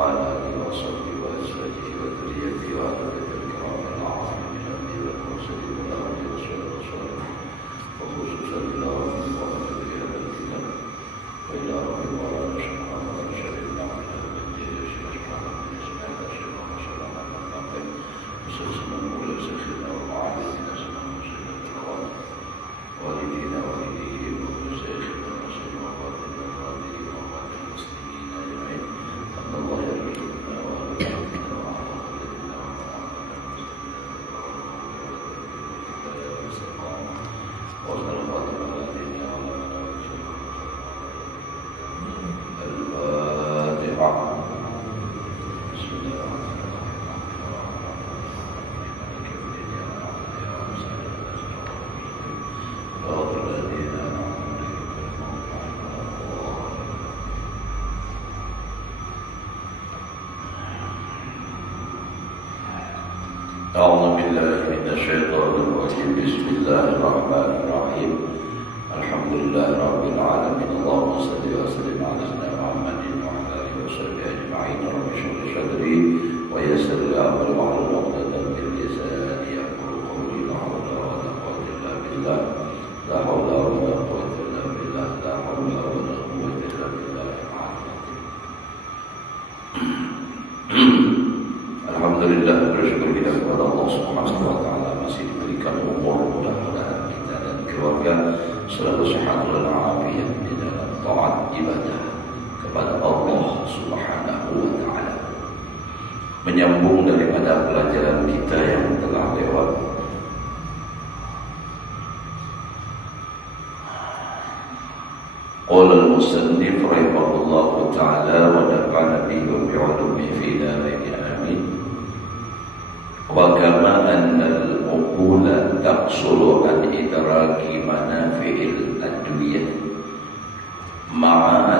وعلى آله وصحبه وأزواجه وذريته وعلى الكرام العظيم من الأنبياء والمرسلين والأولياء والصالحين وخصوصا إلى رب العالمين بهذا الكتاب وإلى رب العالمين سبحانه وتعالى نعمة الدين سبحانه وتعالى سبحانه وتعالى وسلسلنا مولى سيدنا ومعالمنا سيدنا مسلمين الإخوان والدينا والديهم ومشايخنا ومشايخنا وفاضلنا وفاضلين وفاضل المسلمين أجمعين أن الله يرزقنا ويرزقنا وعلى خلقنا وعلى خلقنا الفاتحة. بسم الله أعوذ بالله من الشيطان الرجيم. بسم الله الرحمن الرحيم. الحمد لله رب العالمين. اللهم صل وسلم على سيدنا محمد وعلى آله وصحبه أجمعين. رب اشرح لي صدري ويسر لي أمري واحلل عقدة من لساني يفقهوا قولي. لا حول ولا قوة إلا بالله. لا حول ولا قوة إلا بالله. لا حول ولا قوة إلا بالله. Alhamdulillah, bersyukur kita kepada Allah Subhanahu wa taala masih diberikan umur, mudah-mudahan kita dan keluarga selalu sehat walafiat di dalam taat ibadah kepada Allah Subhanahu wa taala. Menyambung daripada pelajaran kita yang telah lewat, qala al-musannif rahimahullahu taala wa nafa'ana bihi wa bi'ulumihi fi darin amin. Wa kama anna al-uqula taqsuru an idraki manafi'il adwiyah ma'a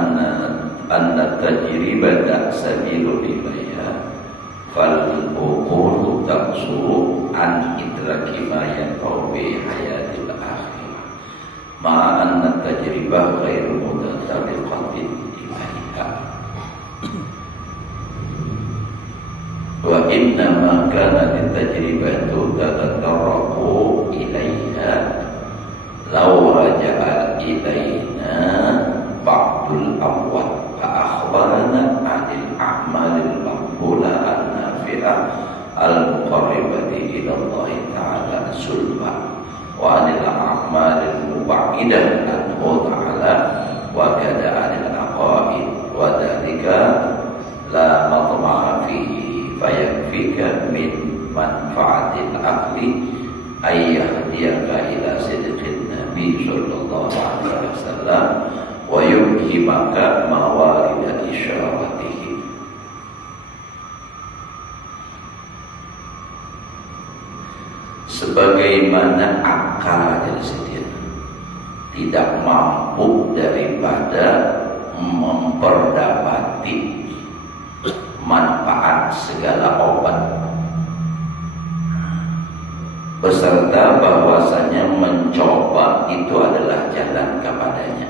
anna tajribata sabilu ilayha fal uqulu taqsuru an idraki ma yanfa'u bi hayatil akhirah ma'a anna tajribah ghairu mutatabiqatin ilayha. Wa innama kanat at-tajribatu tatatarraqu ilaiha law raja'a ilaina ba'dul amwat fa akhbarana 'anil a'malil maqbula an-nafi'ah al-muqarribati ila Allah ta'ala sulfa wa 'anil a'malil mub'adah anhu ta'ala wa kada 'anil aqaid wa dhalika la matma'a fihi fayakfika min manfaatil aqli ayyahdiyaka ila sidqin nabi sallallahu alaihi wasallam wa yuhimaka mawarida isyaratihi. Sebagaimana akal dari sendiri tidak mampu daripada memperdapati manfaat segala obat, beserta bahwasanya mencoba itu adalah jalan kepadanya.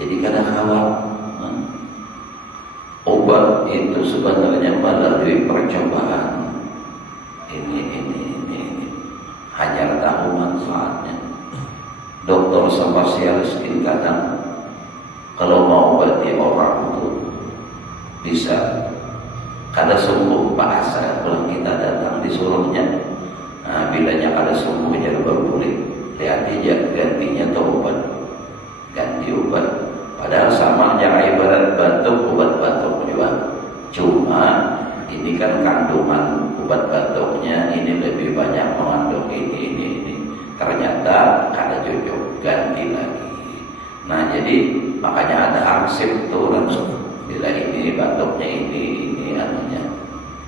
Jadi kadang-kadang obat itu sebenarnya melalui percobaan ini hanya tahu manfaatnya. Dokter spesialis kadang kalau mau obati orang itu bisa kada sembuh bahasa kalau kita datang disuruhnya. Nah, bilanya kada sembuh jadi baru boleh lihat aja gantinya obat, ganti obat. Padahal sama aja ibarat batuk, obat batuk juga. Cuma ini kan kandungan obat batuknya ini lebih banyak mengandung ini. Ternyata kada cocok, ganti lagi. Nah jadi makanya ada arsip turun. Bila ini batuknya ini anunya.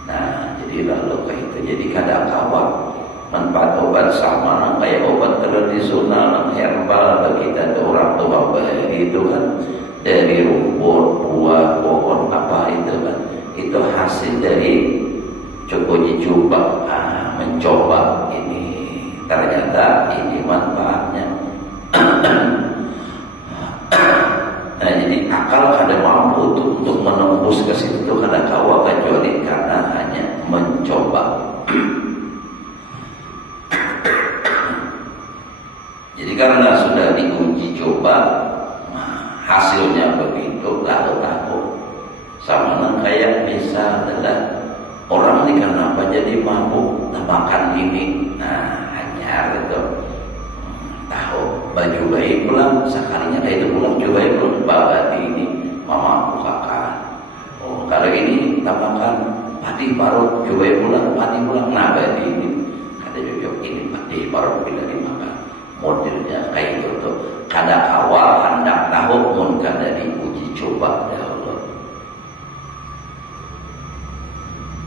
Nah jadi lalu kayak itu. Jadi kadang kawat manfaat obat sama kayak obat tradisional herbal kita orang tua Bali itu kan dari rumput, buah, pohon apa itu kan itu hasil dari coba mencoba ini ternyata ini manfaatnya. Nah jadi akal ada mampu untuk sudah diuji coba, hasilnya begitu, lalu takut. Sama kayak misal adalah orang ini kenapa jadi mabuk, makan ini, nah hanyar itu. Tahu baju bayi pulang, sekalinya kayak itu pulang coba pulang babati ini, mama bukakan. Oh kalau ini tambahkan pati parut, coba pulang, pati pulang, nah bati ini. Kata jujur ini pati parut bila dimakan. Modelnya kayak itu tuh. Kada awal hendak tahu mun kada diuji coba dahulu.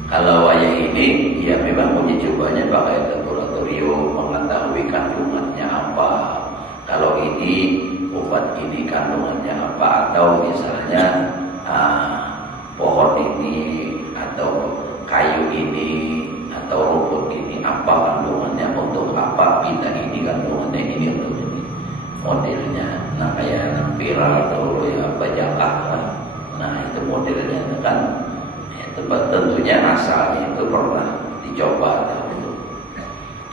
Kalau wayah ini, ya memang uji cobanya pakai laboratorium, mengetahui kandungannya apa. Kalau ini, obat ini kandungannya apa. Atau misalnya pohon ini, atau kayu ini, atau rumput ini, apa kandungannya, untuk apa, bila ini kandungannya ini, untuk ini. Modelnya, nah kayak viral atau ya bajakah. Nah itu modelnya kan. Tentunya asalnya itu pernah dicoba dahulu.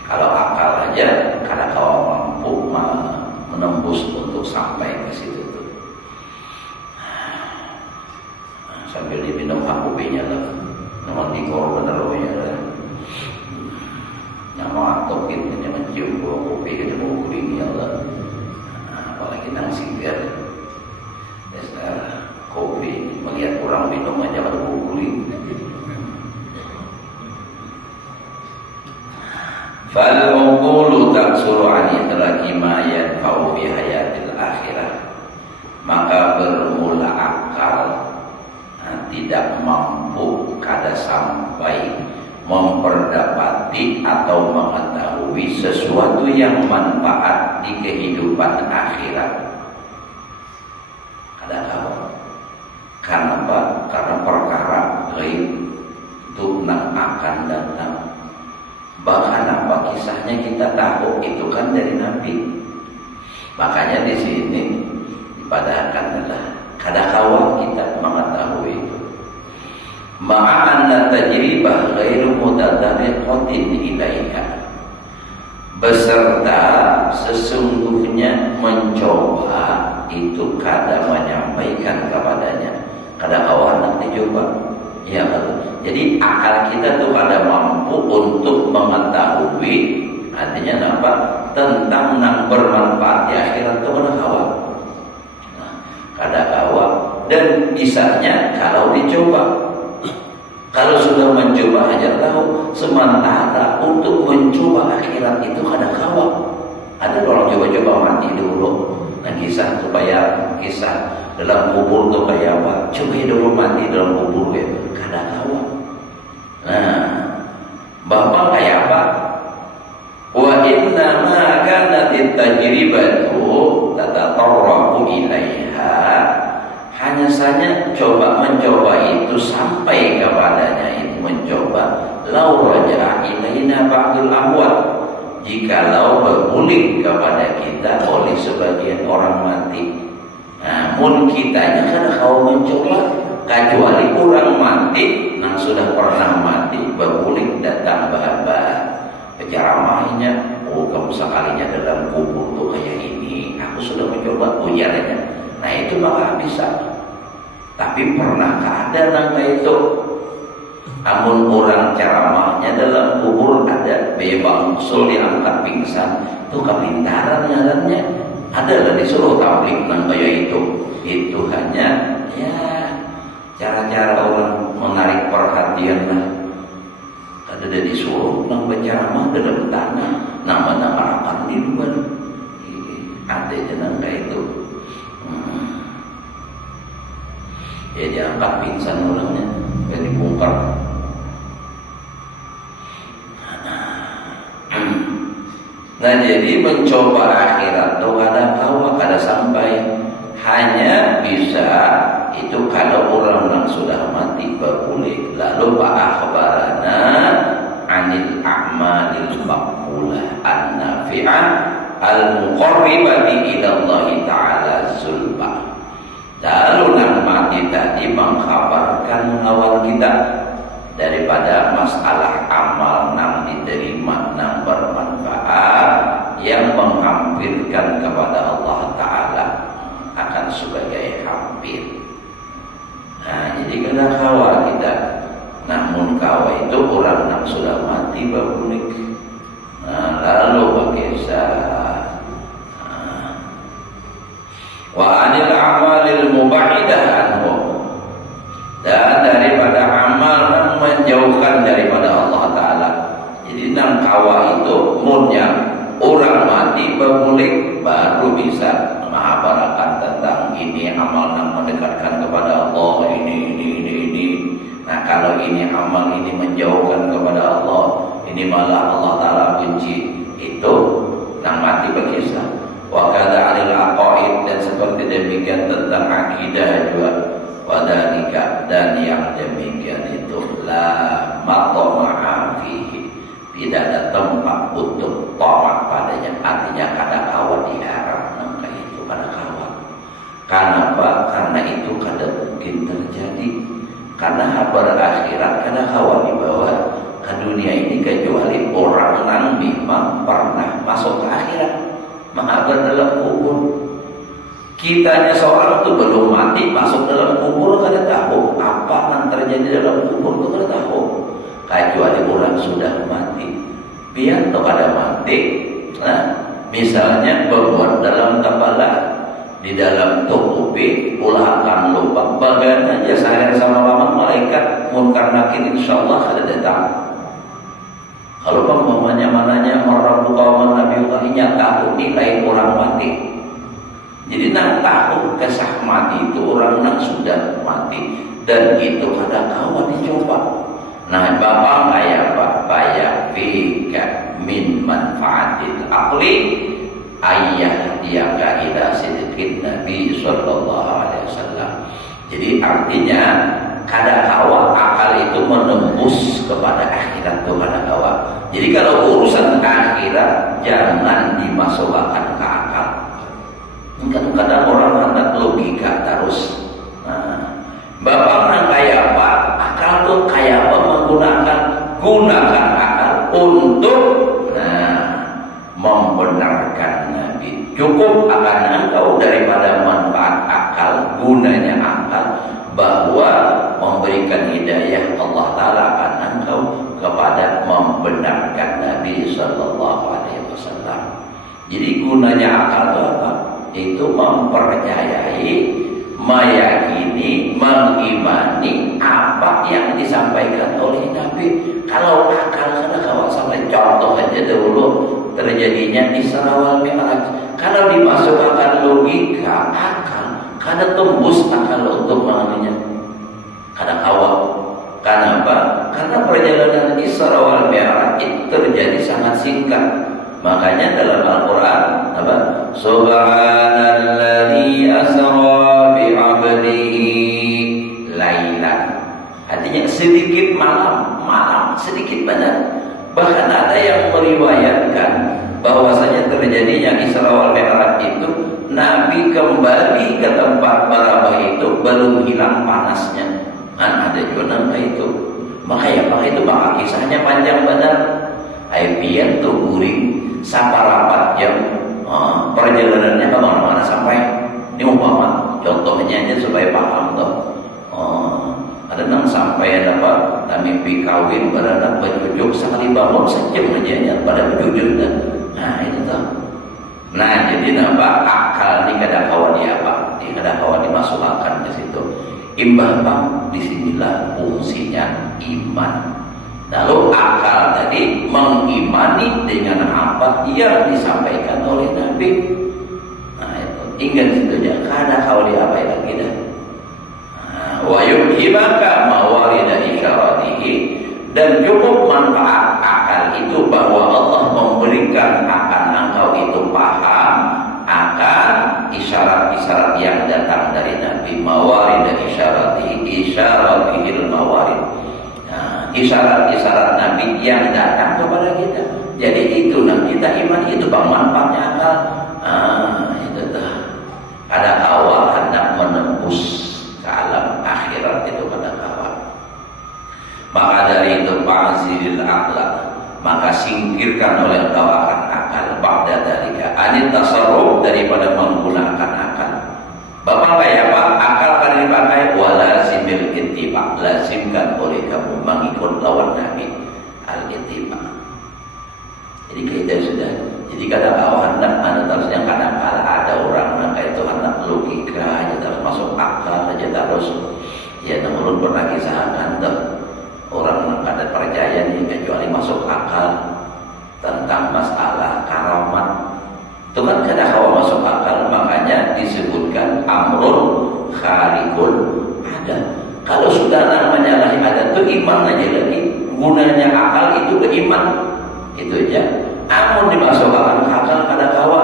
Kalau akal aja karena kau mampu menembus untuk sampai ke situ tuh. Sambil diminum kopinya lah, namun dikor bener ya lah. Nyawa tokin hanya mencium buah kopi kita mau kuning ya lah. Apalagi nang sigar, kopi melihat orang minum aja pada kuling. Fal-uqulu taksuru an idraki ma yanfa'u fi hayatil akhirah. Maka bermula akal tidak mampu kada sampai memperdapati atau mengetahui sesuatu yang manfaat di kehidupan akhirat. Kada tahu. Karena apa? Karena perkara gaib itu akan datang. Bahkan apa kisahnya kita tahu itu kan dari Nabi. Makanya di sini dipadahkan adalah kada kawal kita mengetahui itu. Ma'anna tajribah ghairu mutadariqatin ilaika. Beserta sesungguhnya mencoba itu kada menyampaikan kepadanya. Kada kawal nak dicoba. Ya betul. Jadi akal kita tuh kada mampu untuk mengetahui artinya apa tentang yang bermanfaat di akhirat itu kada kawal. Nah, kada kawal dan kisahnya kalau dicoba. Kalau sudah mencoba aja tahu. Sementara untuk mencoba akhirat itu kada kawal. Ada orang coba-coba mati dulu. Nah kisah supaya kisah dalam kubur tuh kayak apa? Coba dulu mati dalam kubur ya. Kada kawal. Nah, bapak kayak apa? Wa inna ma kanat tajribatu tatatarraqu ilaiha. Hanya saja mencoba itu sampai kepadanya itu mencoba. Lau raja'a ilaina ba'dul amwat. Jikalau berguling kepada kita oleh sebagian orang mati. Namun kitanya kan kau mencoba kecuali orang mati yang sudah pernah mati berguling datang bahan-bahan penceramahnya. Oh kamu sekalinya dalam kubur tuh kayak ini. Aku sudah mencoba ujarnya. Nah itu maka bisa. Tapi pernah ada nangka itu. Namun orang ceramahnya dalam kubur ada bebang usul diangkat pingsan. Itu kepintaran jalannya. Adalah disuruh tablik nang kayak itu. Itu hanya ya cara-cara orang menarik perhatian lah. Ada disuruh nang berceramah dalam tanah. Nama-nama akan di luar. Ada nang kayak itu. Ya diangkat pingsan orangnya. Dan dibongkar. Nah jadi mencoba akhirat itu kada kawal, kada sampai. Hanya bisa itu kalau orang yang sudah mati berboleh. Lalu akhbarana anil a'malil maqbulah an-nafi'ah al-muqarribati ila Allah ta'ala zulfa. Lalu nang mati tadi mengkhabarkan awal kita daripada masalah amal nang diterima nang bermanfaat yang menghampirkan kepada Allah Ta'ala akan sebagai hampir. Nah, jadi kena kawa kita. Namun kawa itu orang yang sudah mati babulik. Nah, lalu bagaimana? Wa anil amalil mubahidah anhu, dan daripada amal yang menjauhkan daripada Allah Ta'ala. Jadi nang kawa itu munnya orang mati babulik baru bisa mengabarkan tentang ini amal yang mendekatkan kepada Allah, ini. Nah, kalau ini amal ini menjauhkan kepada Allah, ini malah Allah Ta'ala benci, itu nang mati berkisah. Wa kadza 'alil aqaid, dan seperti demikian tentang akidah juga. Wadhalika, dan yang demikian itu la matama'a fihi, tidak ada tempat untuk tamak padanya. Artinya kada kawan diharap nangka itu kada kawan. Kenapa? Karena itu kada mungkin terjadi. Karena habar akhirat kada kawan dibawa ke dunia ini kecuali orang yang memang pernah masuk ke akhirat, mengabar dalam kubur. Kitanya seorang itu belum mati masuk dalam kubur kada tahu apa yang terjadi dalam kubur, itu kada tahu. Kecuali orang sudah mati. Biar atau kada mati, nah, misalnya berbuat dalam kepala, di dalam tubuhi ulah akan lupa. Bagian aja sayang sama lama malaikat munkar nakir insyaallah kada datang. Kalau umpamanya mananya orang bukan nabi ukahnya tahu nilai orang mati. Jadi nang tahu kesah mati itu orang nang sudah mati, dan itu kada kawan dicoba. Nah, bapak kayak bayar fika min manfaatil aqli ayah dia ila sidqin Nabi sallallahu alaihi wasallam. Jadi artinya kada kawa akal itu menembus kepada akhirat itu kada kawa. Jadi kalau urusan akhirat jangan dimasukkan ke akal. Kadang-kadang orang hendak logika terus. Nah, bapak nang kayak apa? Akal tuh kayak apa? Gunakan akal untuk membenarkan Nabi. Cukup akan engkau daripada manfaat akal, gunanya akal, bahwa memberikan hidayah Allah Ta'ala akan engkau kepada membenarkan Nabi Sallallahu Alaihi Wasallam. Jadi gunanya akal itu apa? Itu mempercayai, meyakini, mengimani apa yang disampaikan oleh Nabi. Kalau akal sudah kawan sampai contoh aja dulu terjadinya Isra wal Mi'raj. Kalau dimasukkan logika akal, kada tembus akal untuk mengertinya. Kada kawan. Kenapa? Karena perjalanan Isra wal Mi'raj itu terjadi sangat singkat. Makanya dalam Al-Quran apa? Subhanalladzi asra bi'abdihi lailan. Artinya sedikit malam sedikit benar. Bahkan ada yang meriwayatkan bahwasanya terjadinya Isra wal Mi'raj itu Nabi kembali ke tempat Barabah itu belum hilang panasnya. Kan ada juga nama itu. Makanya maka kisahnya panjang benar. Aipian tuh guring saparapat jam perjalanannya kemana-mana sampai ini umpama contohnya aja supaya paham tuh. Ada nang sampai dapat mimpi kawin beranak berjujuk sekali bangun sejam aja pada berjujuk kan. Nah itu tuh. Nah jadi nampak akal ini kada kawan di apa? Ini kada kawan dimasukkan ke situ. Imbang disinilah fungsinya iman. Lalu akal tadi mengimani dengan apa yang disampaikan oleh Nabi. Nah itu ingat situ aja. Kada kawan di apa lagi dah. Wa yubhimaka mawarida isyaratihi, dan cukup manfaat akal itu bahwa Allah memberikan akan engkau itu paham akan isyarat-isyarat yang datang dari Nabi. Mawarida isyaratihi, isyaratihil mawarid. Nah, isyarat-isyarat Nabi yang datang kepada kita. Jadi itu nah kita iman itu bang manfaatnya akal. Itu dah. Ada awal hendak menembus ke alam akhirat itu pada kawan. Maka dari itu fa'zilil aqla, maka singkirkan oleh engkau akan akal ba'da dzalika anit tasarruf, daripada menggunakan akal. Bapak kayak apa? Akal kan dipakai walazimil ittiba, lazimkan oleh kamu mengikut lawan Nabi al-ittiba. Jadi kita sudah, jadi kadang hendak anda terus yang kadang-kadang ada orang yang kayak itu hendak logika aja terus masuk akal aja terus ya namun pernah kisahkan tuh orang yang ada percaya nih kecuali masuk akal tentang masalah karamat itu kan kadang hawa masuk akal, makanya disebutkan amrun kharikul ada. Kalau sudah namanya lagi ada tuh iman aja lagi, gunanya akal itu beriman itu aja. Amun dimasukkan akal kada kawa,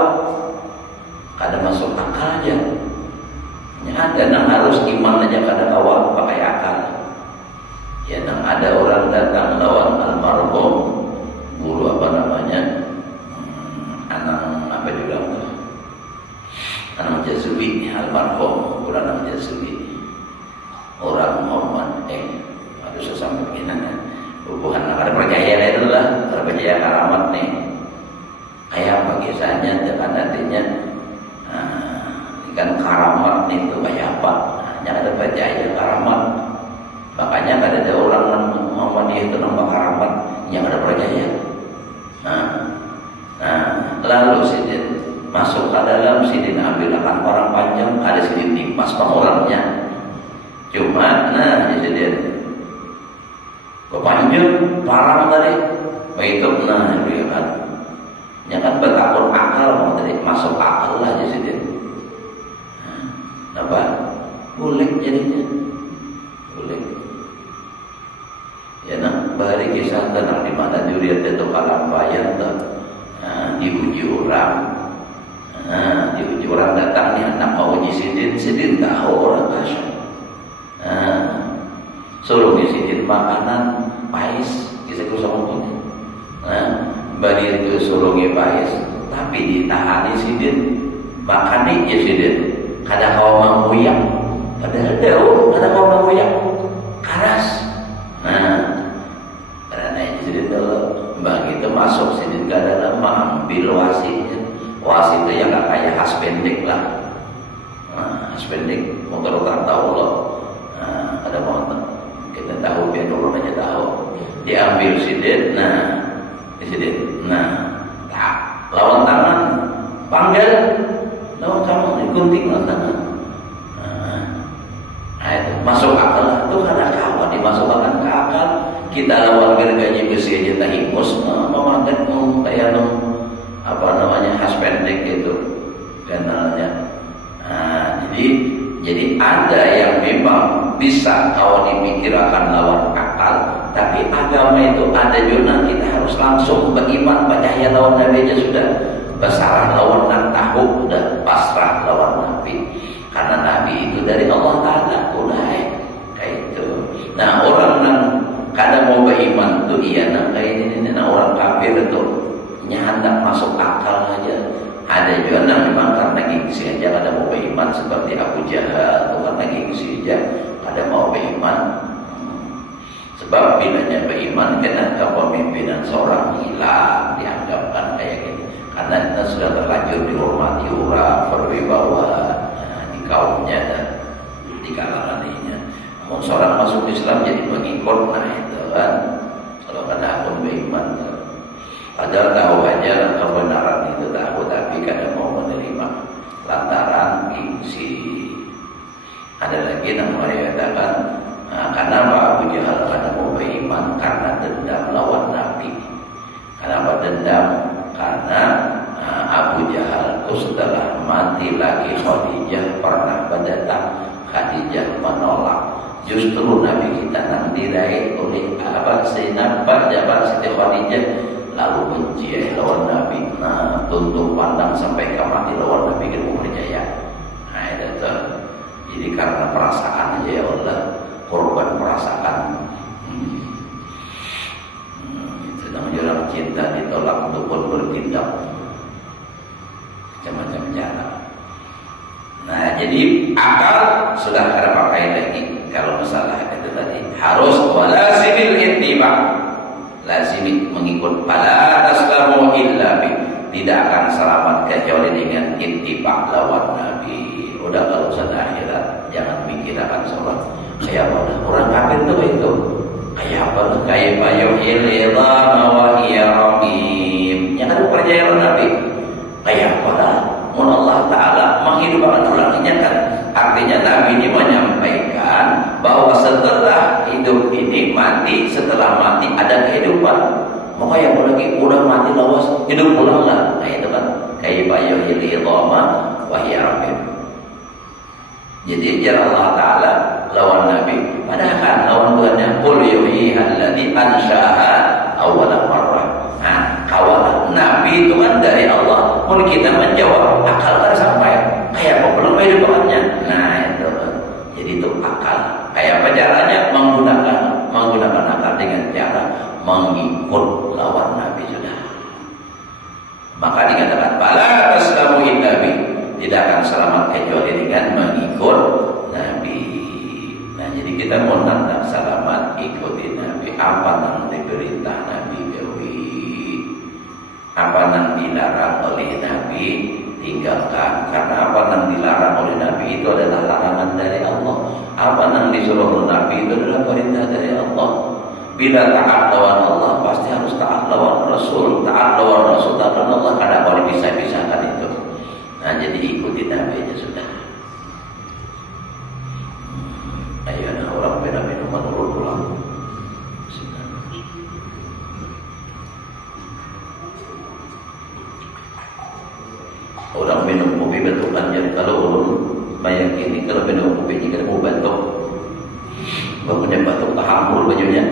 kada masuk akal aja. Ada yang harus iman aja kada kawa pakai akal. Ya, yang ada orang datang lawan almarhum guru apa namanya, anak apa juga anak Jazuli almarhum guru anak Jazuli orang Muhammad aduh saya sampai begini hubungan ada percaya itu lah, ada percaya karamat nih kayak apa kisahnya dengan nantinya kan karamat nih itu kayak apa, yang ada percaya karamat, makanya ada orang Muhammadiyah itu nampak karamat yang ada percaya. Lalu sidin masuk ke dalam, sidin ambil akan orang panjang, ada sidin timpas pengorangnya. Cuma sidin kepanjang parang tadi, begitu dia kan, yang kan bertakun akal tadi masuk akal lah sidin. Apa? Boleh jadinya, boleh. Ya nak bari kisah tenang di mana durian itu kalam bayan tuh. Diuji orang datang nih anak mau uji sidin tahu orang kasih suruh sidin makanan pais kisah sama pun bari itu suruh pais tapi ditahan sidin makan nih ya sidin kada kau mau yang padahal kada kau mau yang keras karena sidin dulu begitu masuk sidin ke dalam mengambil wasitnya. Wasit itu yang gak kayak haspendik lah. Haspendik motor tak tahu loh. Ada motor kita tahu biar dulu aja tahu. Diambil sidin, di sidin, tak lawan tangan, panggil lawan tangan, gunting lawan tangan. Itu masuk akal itu karena kawan dimasukkan ke akal. Kita lawan gergaji besi aja tahimus memakan kayak apa namanya haspendek itu kanalnya. Jadi ada yang memang bisa kalau dipikirkan lawan akal, tapi agama itu ada juga kita harus langsung beriman percaya lawan Nabi aja sudah besarah lawan nak tahu udah pasrah lawan Nabi karena Nabi itu dari Allah Ta'ala ulai kayak itu. Nah orang yang kadang mau beriman tuh iya kayak ini orang kafir itu hendak masuk akal aja. Ada juga yang memang karena gengsi aja kada mau beriman seperti Abu Jahal itu karena gengsi aja kada mau beriman. Sebab bilanya beriman kena kepemimpinan seorang hilang dianggapkan kayak gini karena kita sudah terlanjur dihormati orang berwibawa di kaumnya dan di kalangan ini. Namun seorang masuk Islam jadi pengikut itu kan kalau kada pun beriman padahal tahu aja kebenaran itu tahu tapi kadang mau menerima lantaran gengsi. Ada lagi yang mengatakan kenapa Abu Jahal kada mau beriman karena dendam lawan Nabi. Kenapa dendam? Karena Abu Jahal itu setelah mati lagi Khadijah pernah berdatang, Khadijah menolak. Justru Nabi kita nanti diraih oleh Zainab jabat Siti Khadijah lalu benci lawan Nabi. Tuntung pandang sampai ke mati lawan Nabi kita mau percaya. Itu jadi karena perasaan aja ya Allah, korban perasaan. Sedang orang cinta ditolak untuk pun bertindak macam-macam cara. Nah jadi akal sudah ada pakai lagi. Kalau masalah itu tadi harus walazimil ittiba, lazimi mengikut. Fala taslamu illa bi, tidak akan selamat kecuali dengan ittiba lawan Nabi. Udah kalau sudah akhirat jangan mikir akan sholat. Kayak apa? Orang kafir itu kayak apa? Kayak yuhyil idhama wa hiya ramim. Jangan percaya Nabi. Kayak apa? Allah Ta'ala menghidupkan ulangnya kan. Artinya Nabi ini menyampaikan bahwa setelah hidup ini mati, setelah mati ada kehidupan. Makanya apa lagi? Udah mati lawas, hidup ulang lah. Nah itu kan kayak yuhyil idhama wa hiya ramim. Jadi jar Allah Ta'ala lawan Nabi, padahal kan lawan Tuhannya qul yuhyiha alladzi ansha'aha awwala marrah. Nah, kawalan Nabi itu kan dari Allah. Kalau kita menjawab akal kan sampai kayak apa belum kehidupannya. Nah itu kan. Jadi itu akal. Kayak apa caranya? Menggunakan akal dengan cara mengikut lawan Nabi sudah. Maka dikatakan fala taslamu illa bi. Tidak akan selamat kecuali dengan mengikut Nabi. Nah jadi kita mau nanda selamat ikuti Nabi. Apa yang diperintah Nabi gawi, apa yang dilarang oleh Nabi tinggalkan. Karena apa yang dilarang oleh Nabi itu adalah larangan dari Allah. Apa yang disuruh oleh Nabi itu adalah perintah dari Allah. Bila taat lawan Allah pasti harus taat lawan Rasul. Taat lawan Rasul, taat lawan Allah. Kada boleh pisah-pisahkan itu. Nah jadi ikuti Nabi aja sudah. Ayo nah orang beda minuman urut pulang. Orang minum kopi batukan. Jadi kalau urut meyakini kalau minum kopi jika mau batuk, bangunnya batuk tahamul bajunya.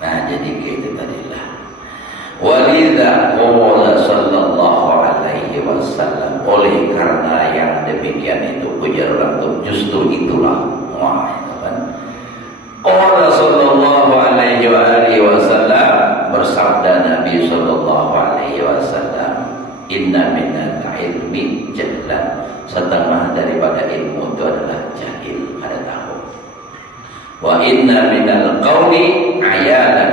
Nah jadi gitu tadilah. Walidha qala sallallahu alaihi wasallam. Oleh karena yang demikian itu ujar orang itu justru itulah. Wah itu kan. Qala sallallahu alaihi wasallam, bersabda Nabi sallallahu alaihi wasallam, inna minal ilmi jahlan. Setengah daripada ilmu itu adalah jahil, ada tahu. Wa inna minal qawli ayalan,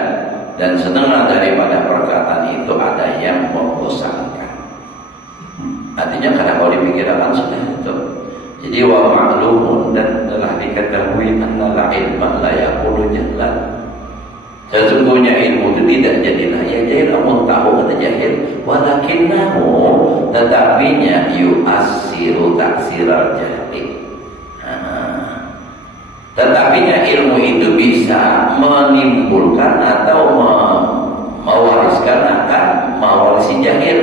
dan setengah daripada perkataan itu ada yang membosankan. Artinya karena kalau dipikirkan sudah itu. Jadi wa ma'lumun, dan telah diketahui annal ilma la yaqulu jahlan. Sesungguhnya ilmu itu tidak jadilah ya jahil, amun tahu kata jahil, walakinnahu, tetapinya yu'assiru taksiral jahil. Tetapinya ilmu itu bisa menimbulkan atau mewariskan akan mewarisi jahil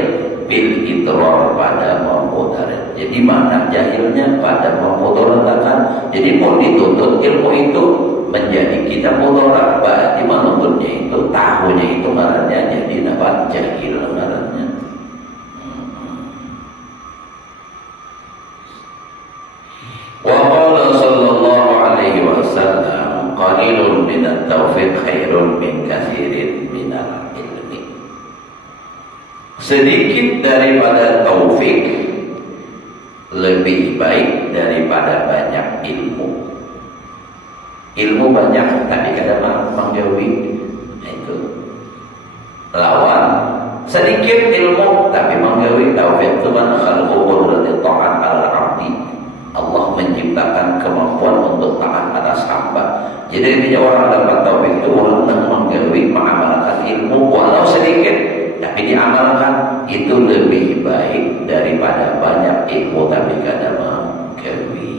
bil idrar pada memudarat. Jadi mana jahilnya pada memudaratakan. Jadi mau dituntut ilmu itu menjadi kita mudarat, berarti menuntutnya itu tahunya itu ngarannya jadi nabat jahil ngarannya. Wa qala sallallahu alaihi wasallam qalilun minat taufiq khairun min katsirin minal ilmi. Sedikit daripada taufik lebih baik daripada banyak ilmu. Ilmu banyak tadi kata menggawi itu lawan sedikit ilmu tapi menggawi taufik itu mana kalau qudrati ta'at al-abdi. Allah menciptakan kemampuan untuk taat atas hamba. Jadi intinya orang dapat taufik itu orang yang menggawi mengamalkan ilmu walau sedikit, tapi diamalkan itu lebih baik daripada banyak ilmu tapi kada menggawi.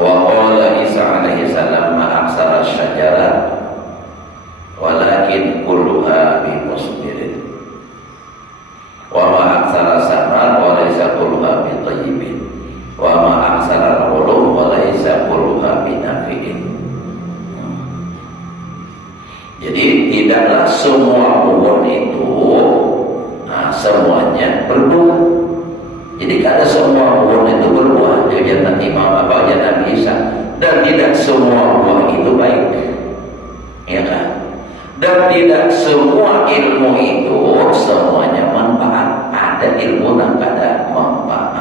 Wa qala Isa alaihi salam ma aksara syajarat walakin kulluha bi musmirin. Wa ma aksara samar wa laisa kulluha bi tayyibin. Wa ma aksara ulum wa laisa kulluha bi nafi'in. Jadi tidaklah semua pohon itu semuanya berbuah. Jadi kada semua pohon itu berbuah. Jangan Imam apa jangan Isa. Dan tidak semua buah itu baik, ya kan? Dan tidak semua ilmu itu semuanya manfaat. Ada ilmu yang kada manfaat.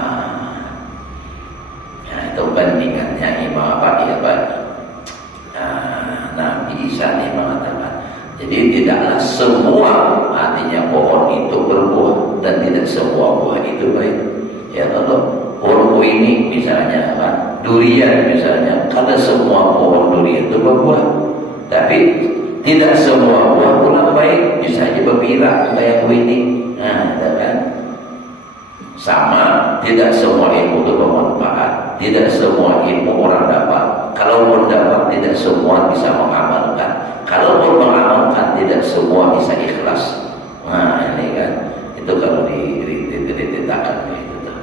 Nah, itu bandingannya Imam apa ya Pak? Nabi Isa ini mengatakan, jadi tidaklah semua, artinya pohon itu berbuah dan tidak semua buah itu baik. Ya kalau pohon ini misalnya apa? Durian misalnya, karena semua pohon durian itu berbuah, tapi tidak semua buah pula baik. Misalnya berpira kayak ini, kan? Sama, tidak semua ilmu itu bermanfaat, tidak semua ilmu orang dapat. Kalaupun dapat, tidak semua bisa mengamalkan. Kalaupun mengamalkan, tidak semua bisa ikhlas. Nah ini kan, itu kalau ditetapkan begitu tuh.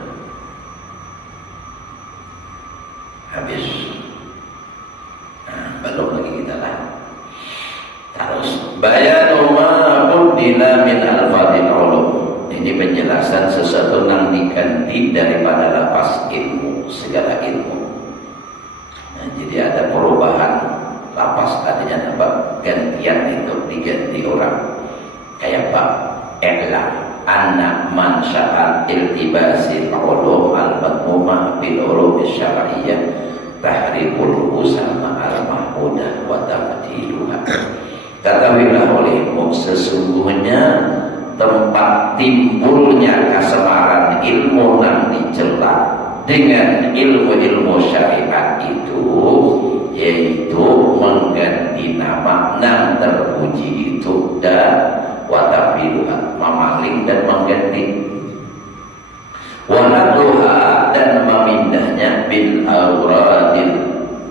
Habis. Belum lagi kita lah. Terus bayanu ma uddila min al-fadil ulum. Ini penjelasan sesuatu yang diganti daripada lapas ilmu, segala ilmu. Nah, jadi ada perubahan lapas, artinya apa? Gantian itu diganti orang. Kayak Pak I'lam anna man sya'al iltibasil ulum al-madmumah bil ulum syar'iyyah tahribul usama al-mahmudah wa tabdiluha. Katakanlah olehmu, sesungguhnya tempat timbulnya kasemaran ilmu yang dicela dengan ilmu-ilmu syariat itu, yaitu mengganti nama yang terpuji itu dan watabiluha, memaling dan mengganti, wanadluha dan memindahnya bil auradil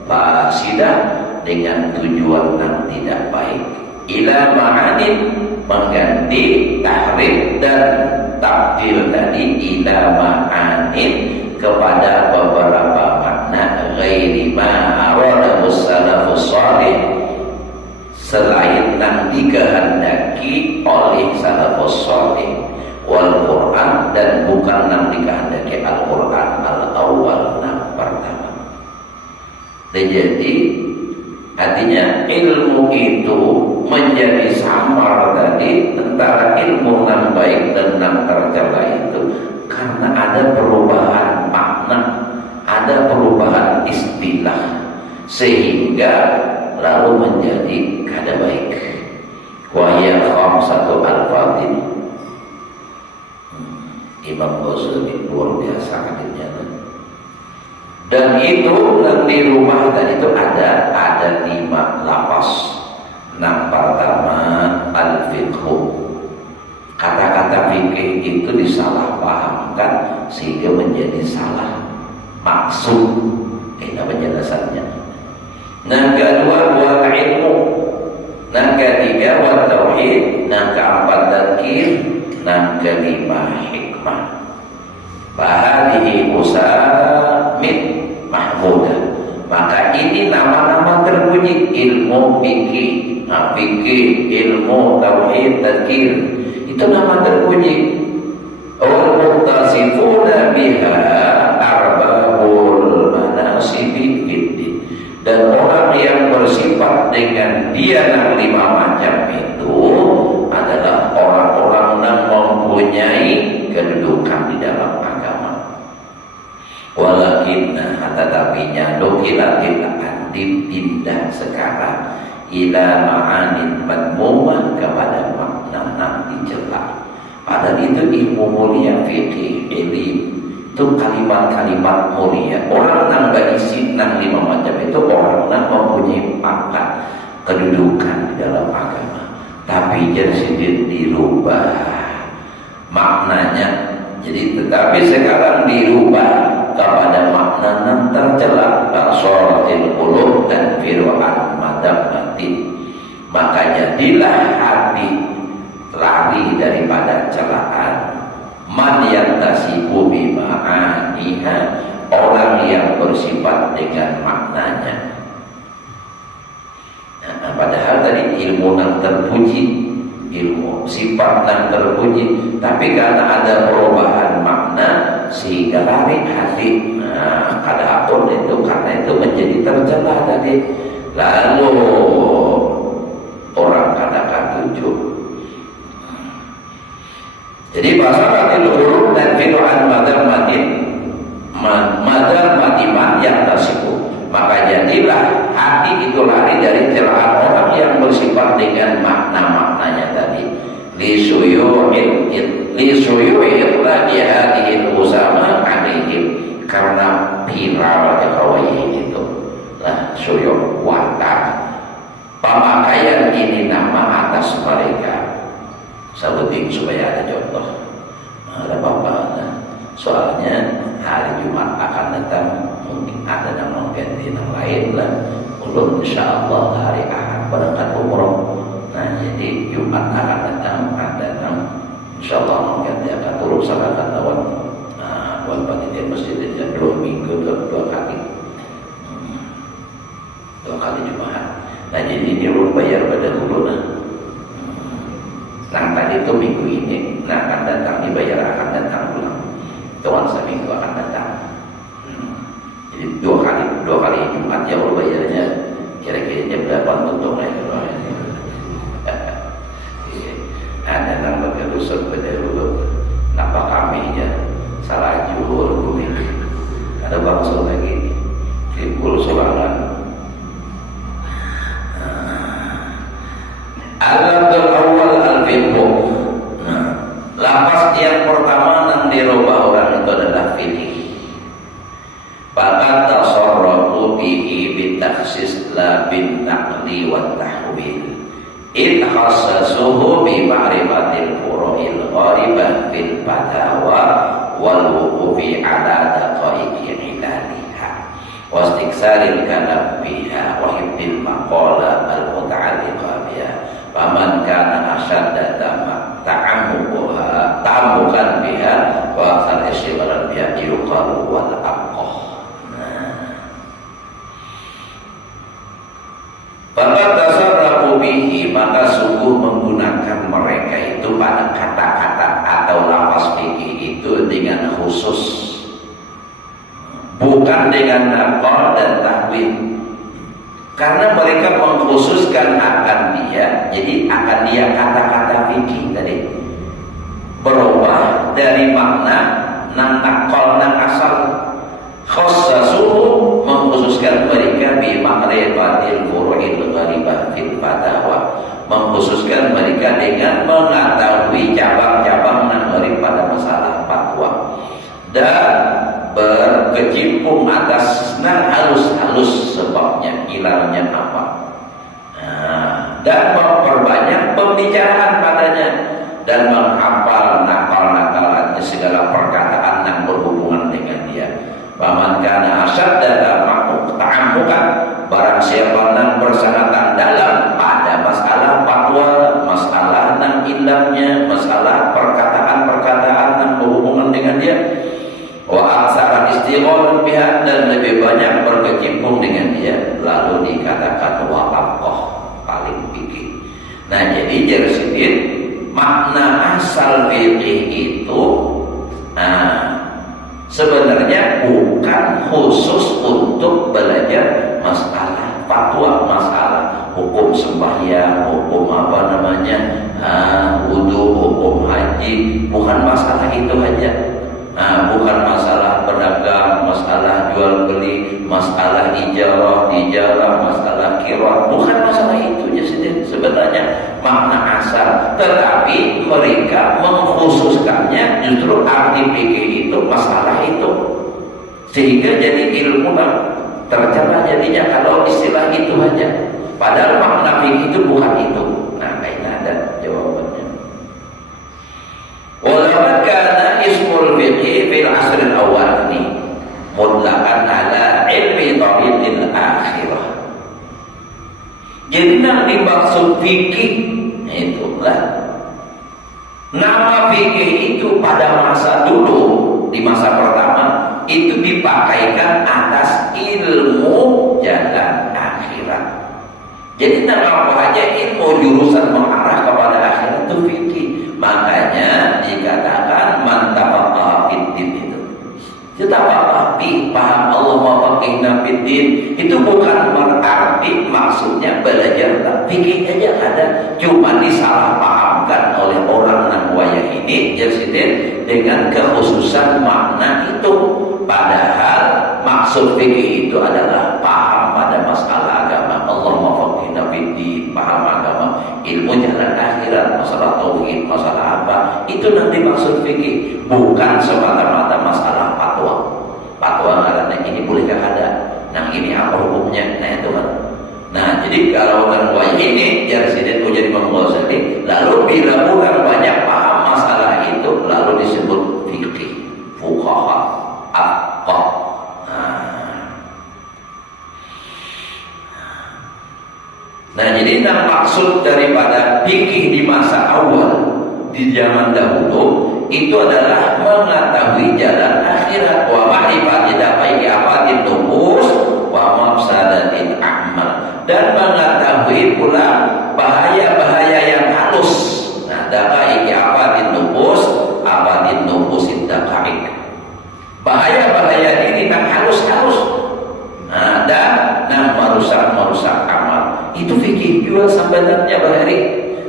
fasidah dengan tujuan yang tidak baik, ila ma'anin mengganti tahrif dan tabdil tadi ila ma'anin kepada beberapa makna ghairi ma aradahu salafus salih, selain yang dikehendaki oleh salafus salih, wal Quran dan bukan yang dikehendaki Al-Quran al-awwal yang pertama. Jadi artinya ilmu itu menjadi samar tadi antara ilmu yang baik dan yang tercela itu karena ada perubahan makna, ada perubahan istilah, sehingga lalu menjadi kada baik. Wahya khamsatu al-fadil. Imam Ghazali luar biasa hadisnya. Dan itu di rumah dan itu ada 5 lapas. Yang pertama al-fiqhu. Kata-kata fikih itu disalahpahamkan sehingga menjadi salah maksud. Ini penjelasannya. Yang kedua buat ilmu. Yang ketiga buat tauhid. Yang keempat dzikir. Yang kelima hikmah. Bahadihi usamit mahmudah. Maka ini nama-nama terpuji, ilmu fikih, fikih, ilmu tauhid, dzikir, itu nama terpuji. Wal muttasifuna biha arbabul manasibi fiddin. Dan orang yang bersifat dengan dia yang 5 macam itu adalah orang-orang yang mempunyai kedudukan di dalam agama. Walakinna tetapinya nukilatil dipindah sekarang ila ma'anin madmumah kepada makna yang dicela. Padahal itu ilmu mulia, fikih, ilmu itu kalimat-kalimat mulia. Orang yang berisi 5 macam itu orang yang mempunyai pangkat kedudukan di dalam agama. Tapi jadi sedikit dirubah maknanya. Jadi tetapi sekarang dirubah kepada makna yang tercela, suratil qulub dan fir'an madamati. Maka jadilah hati lari daripada celaan. Man yantasibu bima'aniha, orang yang bersifat dengan maknanya. Nah, padahal tadi ilmu yang terpuji, ilmu sifat yang terpuji, tapi karena ada perubahan makna sehingga lari hati. Nah, kadang itu karena itu menjadi tercela tadi. Lalu orang katakan 7. Jadi pasal huruf dan fir'an madar matiman yaktasibu, maka jadilah hati itu lari dari celaan orang yang bersifat dengan makna-maknanya tadi. Lisuyu'il lagi hadihin usama alaihim, karena viralnya kawaii itu lah suyuk watak pemakaian ini nama atas mereka. Sebutin supaya ada contoh. Ada apa-apa. Soalnya hari Jumat akan datang, mungkin ada yang ganti yang lain lah. Ulun insyaallah hari Ahad berangkat umroh. Nah jadi Jumat akan datang, ada yang insyaallah ganti akan turun salatkan lawan wal panitia masjid itu 2 minggu 2 kali. 2 kali Jumat. Nah jadi ini ulun bayar pada ulun lah. Nah tadi itu minggu ini, nah akan datang dibayar akan datang pulang. Tuan seminggu akan datang. Jadi 2 kali Jumat ya Allah bayarnya kira-kira jam 8 untung lah itu. Ada nama kerusak pada dulu. Napa kami ya salah juhur bumi. Ada bangsa lagi timbul sorangan. Al-Abdul Awal Al-Fiqh. Lapas yang pertama yang dirubah orang itu adalah fikih. Bahkan tasarrafu bihi bitakhsis la bin naqli wa tahwil. In khassasuhu bi ma'rifatil furu'il gharibah fil fatawa wal wuqufi ala daqaiqi ilaliha wa istiksaril kalam biha wa hibbil maqala al-muta'alliqa biha. Faman kana asyadda ta'ammukan biha wa aksar istighfaran biha yuqalu wal aqah. Faman tasarrafu bihi, maka sungguh menggunakan mereka itu pada kata-kata atau lafaz fikih itu dengan khusus, bukan dengan naqal dan tahwil. Karena mereka mengkhususkan akan dia, jadi akan dia kata-kata fikih tadi berubah dari makna nang naqal nang asal. Khassasuhu, mengkhususkan mereka bi ma'rifatil furu'il gharibah fil fatawa, mengkhususkan mereka dengan mengetahui cabang-cabang nang gharib pada masalah fatwa, dan berkecimpung atas nang halus-halus sebabnya ilalnya apa, dan memperbanyak pembicaraan padanya dan menghafal nakal-nakalannya segala perkataan yang berhubungan dengan dia. Paman kana asyadda ta'ammukan, barang siapa yang bersangatan dalam pada masalah fatwa, masalah nang ilmunya, masalah perkataan-perkataan yang berhubungan dengan dia, wa aksara istighalan biha, dan lebih banyak berkecimpung dengan dia, lalu dikatakan waqafah, paling fikih. Nah jadi jersidin makna asal fikih itu sebenarnya bukan khusus untuk belajar masalah fatwa, masalah hukum sembahyang, hukum wudu, hukum haji, bukan masalah itu aja. Bukan masalah berdagang, masalah jual beli, masalah ijarah, masalah kirat, bukan masalah itu sebenarnya makna asal. Tetapi mereka mengkhususkannya, justru arti fikih itu masalah itu, sehingga jadi ilmu tercela jadinya kalau istilah itu aja. Padahal makna fikih itu bukan itu. Nah, ini ada jawabannya. Walaupun karena ismul fiqhi fil asril awal ini mutlaqan ala ilmi tariqil akhirah. Jadi yang dimaksud fikih itulah nama fikih itu pada masa dulu, di masa pertama itu dipakaikan atas ilmu jalan akhirat. Jadi nama apa aja ilmu jurusan mengarah kepada akhirat itu fikih. Makanya dikatakan mantafaqah fiddin itu. Tetapi paham Allah wafaqihna fiddin itu bukan berarti maksudnya belajar fikih aja ada, cuma disalahpahamkan oleh orang nang wayah ini jadi dengan kekhususan makna itu. Padahal maksud Maksud fikih itu adalah paham pada masalah agama. Allahumma faqihna fiddin, paham agama, ilmu jalan akhirat, masalah tauhid, masalah apa, itu nanti maksud fikih, bukan semata-mata masalah fatwa. Fatwa karena ini bolehkah ada, nah ini apa hukumnya, nah itu kan. Nah jadi kalau orang tua ini ya residen jadi Imam Ghazali, lalu bila orang banyak paham masalah itu, lalu disebut fikih, fuqaha, aqah. Nah jadi maksud daripada fikih di masa awal di zaman dahulu itu adalah mengetahui jalan akhirat, wa ma'rifati dafa'i afatin nufus wa mafsadatil a'mal, dan mengetahui pula bahaya-bahaya yang halus. Nah dafa'i afatin nufus daqa'iq, bahaya-bahaya diri yang halus-halus. Nah dan merusak amal. Itu fikih juga sebenarnya Bang Heri.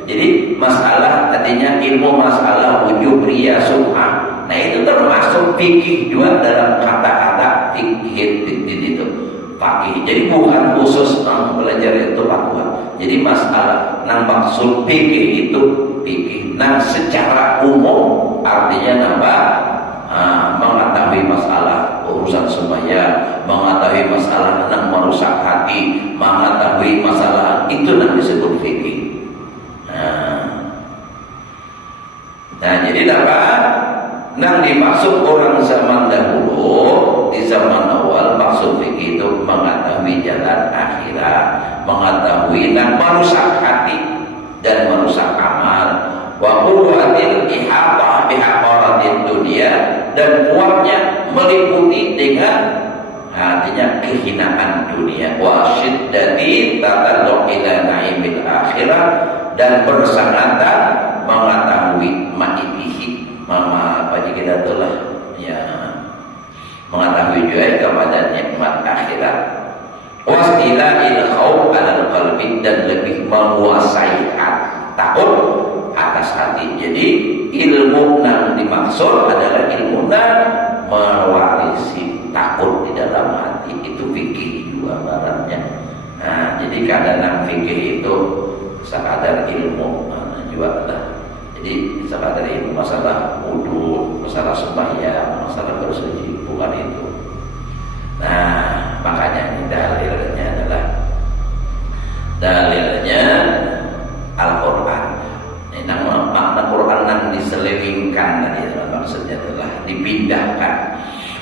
Jadi masalah tadinya ilmu masalah wujub riya sum'ah. Nah itu termasuk fikih juga dalam kata-kata fikih itu. Fakih. Jadi bukan khusus belajar itu fatwa. Jadi masalah maksud fikih itu fikih. Secara umum artinya mengetahui masalah urusan sembahyang, mengetahui masalah merusak hati, mengetahui masalah itu disebut fikih. Nah jadi dimaksud orang zaman dahulu, di zaman awal maksud fikih itu mengetahui jalan akhirat, mengetahui merusak hati dan merusak amal, wa quwwatil ihatah bihaqaratin dunia, dan kuatnya meliputi dengan artinya kehinaan dunia, wa syiddati tatalluq ila naimil akhirah, dan bersangatan mengetahui ma'itihi, kita telah ya mengetahui juga kepada nikmat akhirat, wastila'il khauf 'alal qalbi, dan lebih menguasai takut atas hati. Jadi ilmu dimaksud adalah ilmu mewarisi takut di dalam hati, itu fikih juga baratnya. Nah jadi kadang fikih itu sekadar ilmu juga lah. Jadi sekadar ilmu masalah wudu, masalah sembahyang, masalah bersuci, bukan itu. Nah makanya ini dalilnya Al-Quran. Makna Quran yang diselewengkan tadi maksudnya adalah dipindahkan.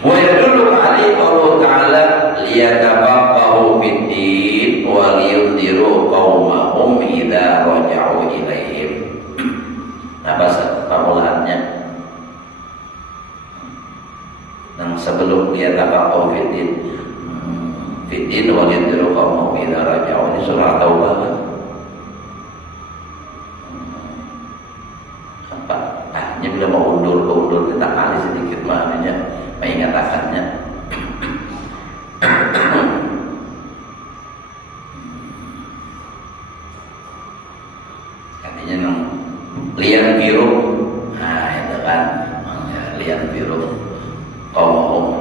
Wa yadullu alaihi qawluhu ta'ala liyatafaqahu fid-din wa liyunziru qaumahum idza raja'u ilaihim. Apa permulaannya? Sebelum liyatafaqahu fid-din wa liyunziru qaumahum idza raja'u, ini surah Taubah kan? Ini bila mau undur kita kali sedikit maknanya, mengatakannya. Artinya lian biru, nah itu kan lian biru kaum.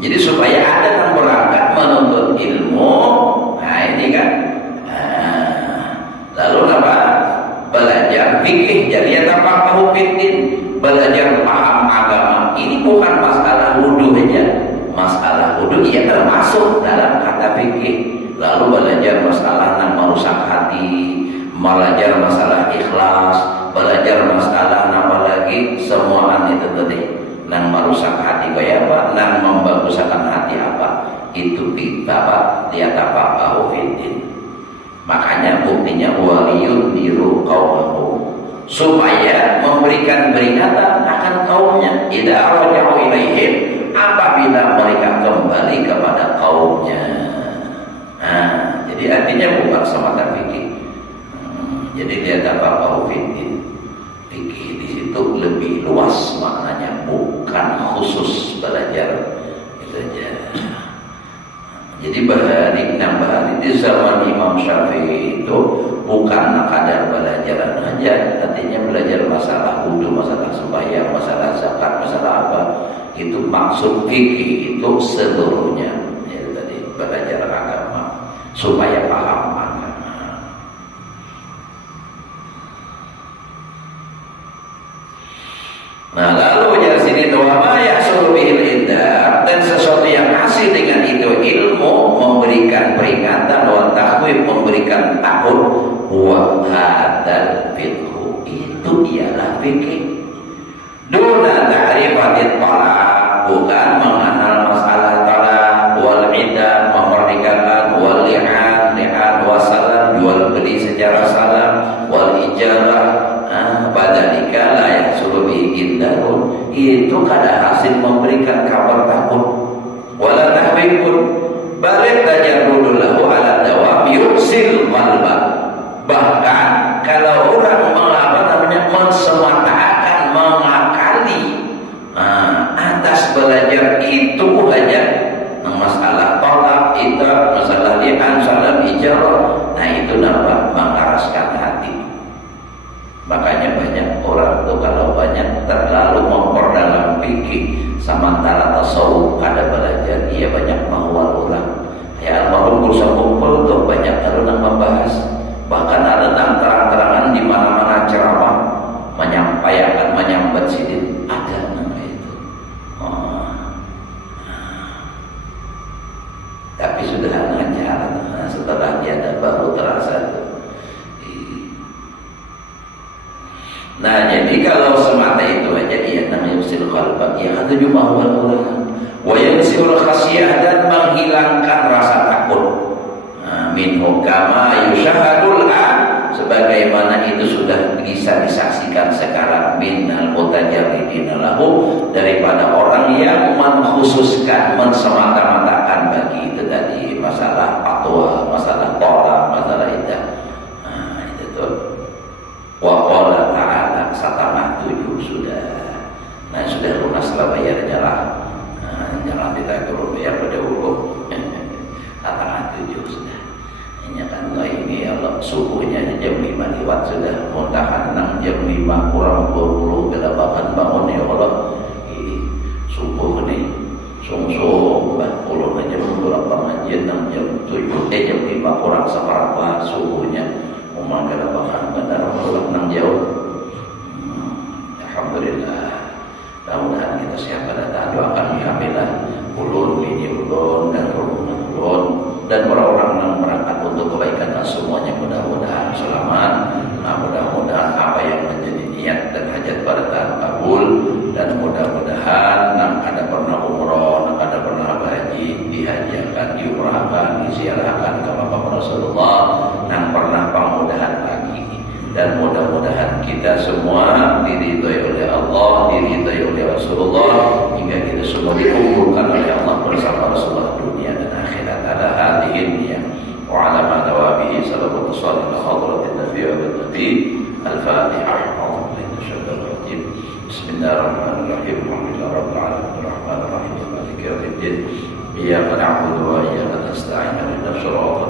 Jadi supaya ada yang berangkat menuntut ilmu, nah ini kan. Lalu apa? Belajar fikih, jadi tahu fitin, belajar paham agama. Ini bukan masalah wudu aja. Masalah wudu ia termasuk dalam kata fikih. Lalu belajar masalah merusak hati, belajar masalah ikhlas, belajar masalah apa lagi, semuaan itu tadi. Merusak hati kayak apa, membaguskan hati apa, itu apa, lihat apa fitin. Makanya buktinya waliyun diru qaumahu, supaya memberikan peringatan akan kaumnya idza raja'u ilaihim, apabila mereka kembali kepada kaumnya. Nah, jadi artinya bukan semata fikih. Jadi dia dapat tahu fikih. Fikih di situ lebih luas maknanya, bukan khusus belajar itu aja. Jadi bahari di zaman Imam Syafi'i itu bukan kadar belajaran aja, artinya belajar masalah wudu, masalah sembahyang, masalah zakat, masalah apa. Itu maksud fikih itu seluruhnya. Ya, tadi belajar agama supaya paham agama. Nah, lalu ya sini doa ya suruh idar, dan sesuatu yang hasil dengan itu ilmu memberikan peringatan wa takhwif memberikan takut wa hadzal fiqh itu ialah fikih. Duna ta'rifatit talaq bukan mengenal masalah talaq wal iddah memerdekakan wal li'an wasalam jual beli secara salam wal ijarah badalika la yahsulu bi indarun itu kada hasil memberikan kabar takut wala tahwibun balik tajarrudu lahu ala dawam yuksil qalba. Bahkan kalau orang mensematakan mengakali atas belajar itu hanya masalah tolak itu masalah li'an salam ijarah, nah itu nampak mengeraskan hati. Makanya banyak orang tuh kalau banyak terlalu memperdalam fikih sementara tasawuf ada belajar dia banyak mengual ulang. Ya almarhum Guru Kumpul tuh banyak terus membahas, bahkan ada terang-terangan di mana-mana ceramah menyampaikan menyambat sidin ada nama itu. Tapi sudah ngajar setelah dia ada baru terasa tuh. Nah jadi kalau semata itu aja dia namanya usil qalbak ya ada cuma awal-awal wa yansil khasyah dan menghilangkan rasa takut minhu kama yushahadul sebagaimana itu sudah bisa disaksikan sekarang minal mutajarridin lahu daripada orang yang mengkhususkan mensemata-matakan bagi itu tadi masalah fatwa, masalah tolak, masalah iddah. Itu tuh wa qala ta'ala satamah 7 sudah. Nah sudah lunas lah bayarnya lah. Jangan ditakur bayar pada hukum. Satamah 7 sudah. Ini kan ini Allah subuhnya jam 5 lewat sudah. Mudahan 6 jam 5 kurang 20 gelabakan bangun ya Allah. Subuh nih sung-sung pulau aja lapangan jam 7 jam 5 kurang seperempat subuhnya. Umar gelabakan benar Allah 6 jauh. Alhamdulillah. Mudah-mudahan kita siap pada taat doakan alhamdulillah ulun bini ulun dan rumah ulun dan orang-orang yang berangkat untuk kebaikan dan semuanya mudah-mudahan selamat. Mudah-mudahan apa yang menjadi niat dan hajat pada taat kabul dan mudah-mudahan yang ada pernah umroh, yang ada pernah haji, dihajikan, diumrahkan, disiarahkan ke Bapak Rasulullah, yang pernah pemudahan lagi. Dan mudah-mudahan kita semua diridhoi oleh Allah, diridhoi oleh Rasulullah, hingga kita semua dikumpulkan oleh Allah bersama Rasulullah dunia dan akhirat. Ala hadihin ya wa ala ma tawabihi salawatu sallallahu hadratin nabi wa nabi al-fatihah. Bismillahirrahmanirrahim. Alhamdulillahirabbil alamin arrahmanirrahim maliki yaumiddin. Iyyaka na'budu wa iyyaka nasta'in ihdinas siratal